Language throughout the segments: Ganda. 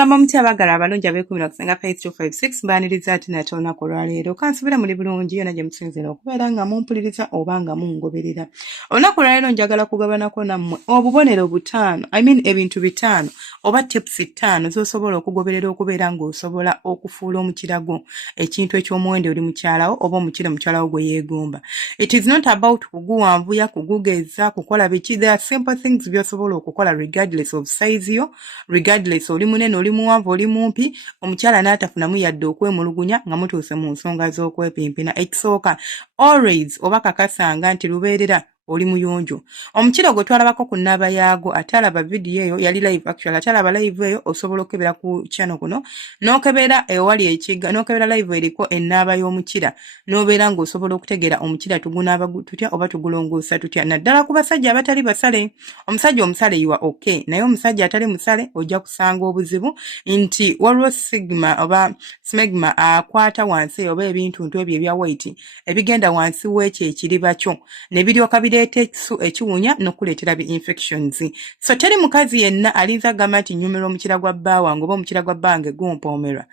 mugamba muti abagala abalungi ab'ekumi n'okusenga page 256 mbaaniriza ati nate olunaku olwaleero kansubira muli bulungi yona gye musinzira okubeera nga mumpuliriza oba nga mungoberera. Olunaku olwaleero njagala kugabanako nammwe obubonero butaano ebintu bitaano oba tips 5 z'osobola okugoberera okubeera ng'osobola okufuula omukira gwo ekintu eky'omuwendo oli mukyalawo oba omukira mukyalawo gwe yeegomba. It is not about kuguwanvuya kugugeza kukola biki. There are simple things by'osobola okukola regardless of size yo, regardless oli munene oli muwanvu oli mumpi, omukyala n'atafunamu yadde okwemulugunya nga mutuuse mu nsonga z'okwepimpina. Ekisooka always oba kakasanga nti lubeerera oli muyonjo. Omukira gwe twalabako ku nnaaba yaago ate alaba video eyo yali live actually ate alaba live eyo osobola okebera ku channel kuno n'okebera ewali ekiga n'okebera live eriko ennaaba y'omukira n'obeera ng'osobola okutegeera omukira tugunaaba tutya oba tugulongoosa tutya. Naddala ku basajja abatali basale, omusajja omusale yiwa okay naye omusajja atali musale ojja kusanga obuzibu nti waliwo sigma oba smegma akwata wansi oba ebintu ebyo ebya weight ebigenda wansi w'ekyo ekiriba kyo ne biryoka bireeta ekisu ekiwunya n'okuleetera bi infections. So teri mukazi yenna alinza gamba nti nnyumirwa omukira gwa bba wange oba omukira gwa bbange gumpomera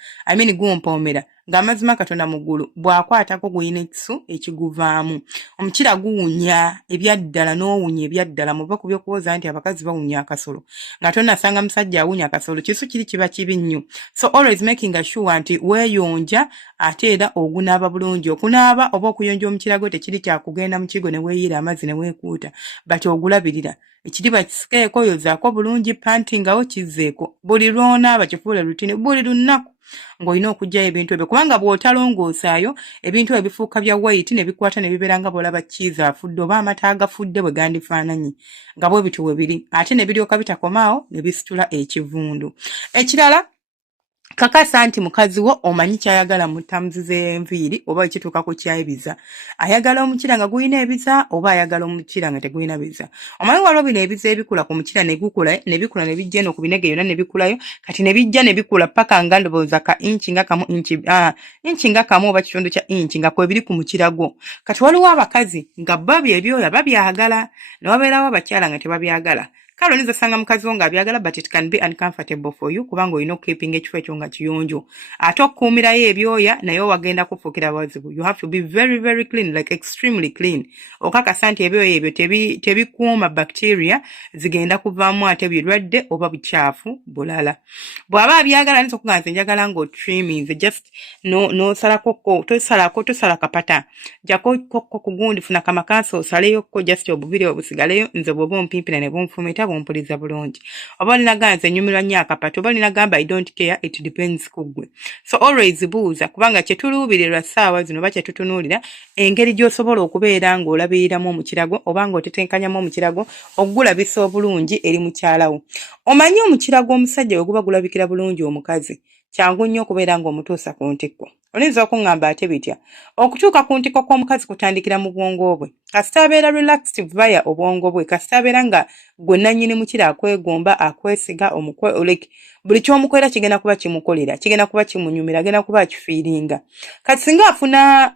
gumpomera ng'amazima Katonda mu ggulu bw'akwatako guyina ekisu ekiguvaamu. Omukira guwunya ebyaddala n'owunya ebyaddala muva ku by'okuwoza nti abakazi bawunya akasolo nga tonnasanga musajja awunya akasolo kisu kiri kiba kibi nnyo. So always making sure nti weeyonja ate era ogunaaba bulungi. Okunaaba oba okuyonja omukira gwo tekiri kyakugenda mu kigo ne weeyiira amazzi ne weekuuta but ogulabirira ekiriba kisikeeko yozaako bulungi pantingawo kizzeeko buli lw'onaaba kifuule rutini buli lunaku ng'olina okuggyayo ebintu ebyo kubanga bw'otalongoosaayo ebintu ebifuuka bya weight ne bikwata ne bibeera nga bw'olaba cheese afudde oba amata agafudde bwe gandifaananyi nga bwe bityo we biri ate ne biryoka bitakomaawo ne bisitula ekivundu. Ekirala kakasa nti mukazi wo omanyi kyayagala mu tamuzi z'enviiri oba ekituuka ku kyayibiza. Ayagala omukira nga guyina ebiza oba ayagala omukira nga teguyina biza. Omanyi waliwo bino ebiza ebikula ku mukira ne gukula ne bikula ne bijja eno ku binege yonna ne bikulayo kati ne bijja ne bikula paka nga ndowooza ka inchi nga kamu inchi nga kamu oba kitundu kya inchi nga kwebiri ku mukira gwo. Kati waliwo abakazi nga babi ebyoya babyagala ne wabeerawo abakyala nga tebabyagala. Kale oyinza osanga mukazi wo ng'abyagala but it can be uncomfortable for you kubanga olina okukeepinga ekifo ekyo nga kiyonjo. Ate okukuumirayo ebyoya naye wagenda kufuukira bazibu. You have to be very very clean, like extremely clean. Okakasa nti ebyoya ebyo tebikuuma bacteria zigenda kuvaamu ate birwadde oba bukyafu bulala. Bw'aba abyagala ayinza okuga nti njagala ng'otrimming just n'osalako tosala kapata. Jako kokko ku gundi funa kamakanso osaleyokko just obubiri obusigaleyo nze bw'oba ompimpira ne bunfumita bw'ompuliza bulungi. Oba olina ganze nnyumirwa nnyo akapata oba olina gamba I don't care, it depends ku ggwe. So always buuza kubanga kye tuluubirirwa ssaawa zino oba kye tutunuulira engeri gy'osobola okubeera ng'olabiriramu omukira gwo oba ng'otetenkanyamu omukira gwo ogulabisa obulungi eri mukyalawo. Omanyi omukira gw'omusajja bwe guba gulabikira bulungi omukazi kyangu nnyo okubeera ng'omutuusa ku ntikko. Oyinza okuŋŋamba ate bitya? Okutuuka ku ntikko kw'omukazi kutandikira mu bwongo bwe. Kasita abeera relaxed via obwongo bwe, kasita abeera nga gwe nannyini mukira akwegomba akwesiga buli ky'omukolera kigenda kuba kimukolera, kigenda kuba kimunyumira, agenda kuba akifiiringa. Kati singa afuna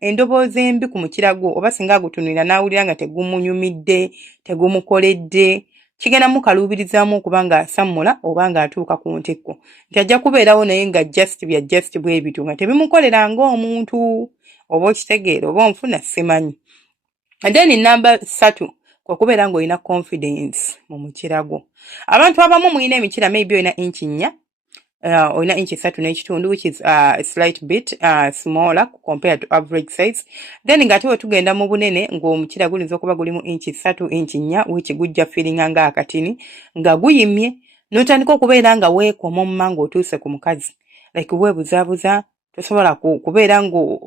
endoboozi embi ku mukira gwo oba singa agutunulira n'awulira nga tegumunyumidde, tegumukoledde, kigenda mukaluubirizaamu okuba ng'asammula oba ng'atuuka ku ntikko. Nti ajja kubeerawo naye nga bya just bwe bityo nga tebimukolera ng'omuntu oba okitegeera oba onfuna simanyi. And then number 3 kwa kubeera ng'olina confidence mu mukira gwo. Abantu abamu muyina emikira maybe olina inchi 4 olina inchi 3 n'ekitundu which is a slight bit smaller compared to average size. Then ng'ate bwe tugenda mu bunene ng'omukira gulinza okuba gulimu inchi 3 inchi 4 which gujja feelinga nga akatini nga guyimye n'otandika okubeera nga weekoma omumma ng'otuuse ku mukazi like weebuzaabuza tosobola kubeera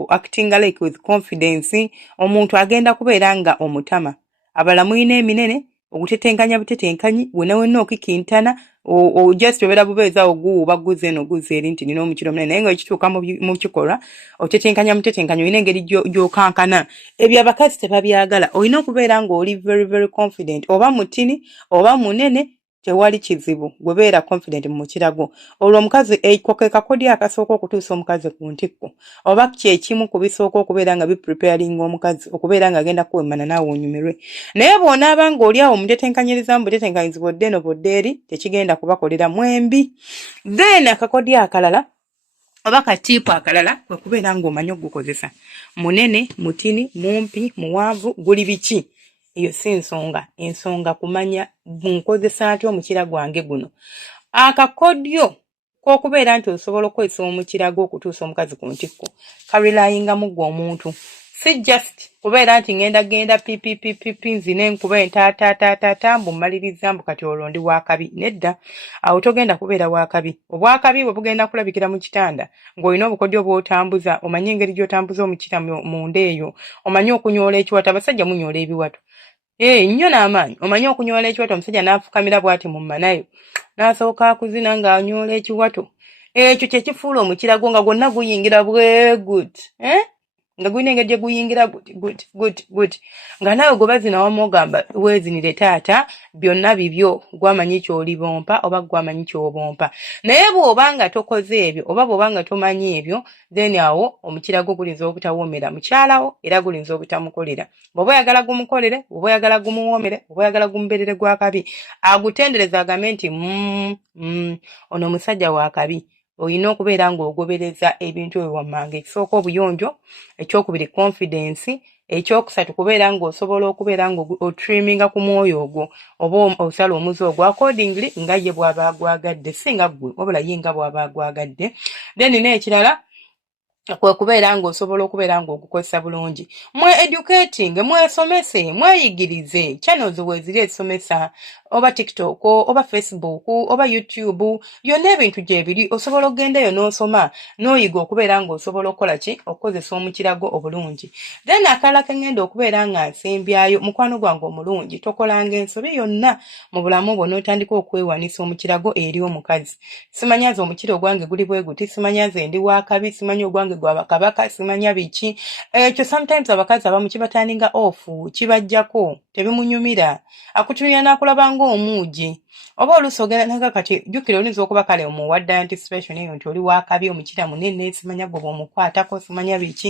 acting like with confidence. Omuntu agenda kubeera nga omutama abala muyina eminene ogutetenkanya butetenkanyi wenna okikintana just obeera bubeeza oguwuba guze eno guze eri nti nina omukira omunene naye nga ekituuka mu kikolwa otetenkanya mutetenkanyi olina engeri gy'okankana. Ebyo abakazi tebabyagala. Olina okubeera ng'oli very very confident oba mutini oba munene tewali kizibu gwebeera confident mu kirago olwo omukazi ke kakodya akasooka okutuusa omukazi ku ntikko oba kyekimu ku bisooka okubeera nga bipreparing omukazi okubeera nga agenda kuwemmana naawe onyumirwe naye bw'onaaba ng'oli awo mutetenkanyiriza mu butetenkanyizi bwodde eno bwodde eri tekigenda kubakolera mwembi then akakodya akalala oba katiipu akalala kwe kubeera ng'omanyi okugukozesa munene mutini mumpi muwanvu guli biki eyo si ensonga kumanya nkozesa atya omukira gwange guno akakodyo k'okubeera nti osobola okukozesa omukira gw'okutuusa omukazi ku ntikko karelayingamu gwe omuntu si just kubeera nti ngenda pipipipipi nzine nkuba entaataataata mbumaliriza mbu kati olwo ndi waakabi nedda awo togenda kubeera waakabi obwakabi bwe bugenda kulabikira mu kitanda ng'olina obukodyo bw'otambuza omanyi engeri gy'otambuza omukira munda eyo omanyi okunyoola ekiwato abasajja munyoola ebiwato nnyo n'amaanyi omanyi okunyoola ekiwato omusajja n'afukamira bw'ati mu mmanayo n'asooka akuzina ng'anyoola ekiwato ekyo kye kifuula omukira gwo nga gwonna guyingira bwe good nga gulina engeri gye guyingira good nga naawe gwe bazina wamu ogamba weezinire taata byonna bibyo gwamanyi ky'oli bompa oba gwamanyi ky'obompa naye bw'oba nga tokoze ebyo oba bw'oba nga tomanyi ebyo then awo omukira gwo gulinza obutawoomera mukyalawo era gulinza obutamukolera bw'oba oyagala gumukolere bw'oba oyagala gumuwoomere bw'oba oyagala gumubeerere gw'akabi agutendereza agambe nti ono omusajja wa kabi oyina okubeera ng'ogobereza ebintu ebyo wammanga ekisooka obuyonjo ekyokubiri confidence ekyokusatu kubeera ng'osobola okubeera ng'otriminga ku mwoyo ogwo oba osala omuze ogwo accordingly nga ye bw'aba agwagadde singa ggwe wabula ye nga bw'aba agwagadde then n'ekirala kwe kubeera ng'osobola okubeera ng'ogukozesa bulungi educating mwesomese mweyigirize channels weeziri ezisomesa oba TikTok oba Facebook oba YouTube yonna ebintu gyebiri osobola okugendayo n'osoma n'oyiga okubeera ng'osobola okukola ki okukozesa omukirago obulungi then akalala ke ngenda okubeera nga nsembyayo mukwano gwange omulungi tokolanga ensobi yonna mu bulamu bwo n'otandika okwewanisa omukirago eri omukazi simanyaze omukira ogwange guli bwe guti simanyaze ndi waakabi simanyi ogwange gwa bakabaka simanya biki ekyo sometimes abakazi abamu kibatandinga off kibajjako tebimunyumira akutunira n'akulaba ng'omuugi oba oluusi ogenda naga kati jjukira olinza okuba kale omuwadde anticipation eyo nti oli waakabi omukira munene simanya gwe bw'omukwatako simanya biki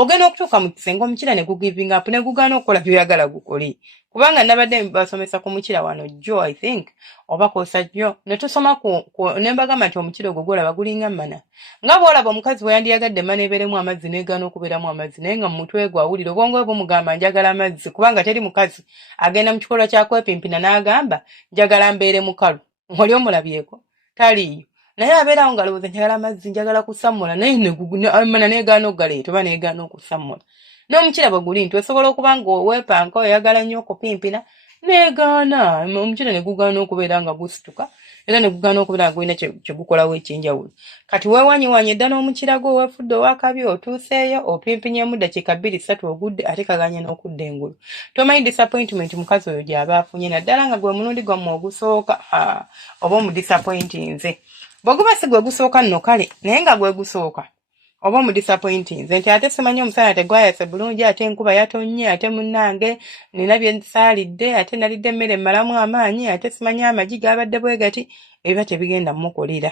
ogenda okutuuka mu kisenge omukira ne gugiving up ne gugaana okukola by'oyagala gukole kubanga nabadde basomesa ku mukira wano jjo I think oba koosa jjo ne tusoma ne mbagamba nti omukira ogwo gwolaba gulinga mmana nga bw'olaba omukazi bwe yandiyagadde emmana ebeeremu amazzi n'egaana okubeeramu amazzi naye nga mu mutwe gwe awulira obwongo bwe bumugamba njagala amazzi kubanga teri mukazi agenda mu kikolwa kya kwepimpina n'agamba njagala mbeere mukalu oli omulabyeko taliiyo naye abeerawo ngalowooza njagala amazzi njagala kusammula naye emmana n'egaana okugaleeta oba n'egaana okusammula n'omukira bwe guli nti osobola okuba ng'oweepanka oyagala nnyo okupimpina n'egaana omukira ne gugaana okubeera nga gusituka era ne gugaana okubeera nga gulina kye gukolawo ekyenjawulo kati weewanyiwanye dda n'omukira gwo weefudde owaakabi otuuseeyo opimpinyemu ddakiika 2-3 ogudde ate kaganye n'okudda engulu tomanyi disappointment mukazi oyo gy'aba afunye naddala nga gwe mulundi gwammwe ogusooka oba omudisappointinze bweguba si gwe gusooka nno kale naye nga gwe gusooka oba omudisappointinze nti ate simanyi omusana tegwayase bulungi ate enkuba yatonnye ate munnange nina bye nsaalidde ate nalidde emmere emmalamu amaanyi ate simanyi amagi gaabadde bwe gati ebiba tebigenda mmukolera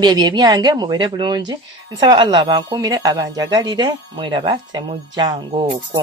byebyo ebyange mubeere bulungi nsaba Allah abankuumire abanjagalire mweraba temujjanga okwo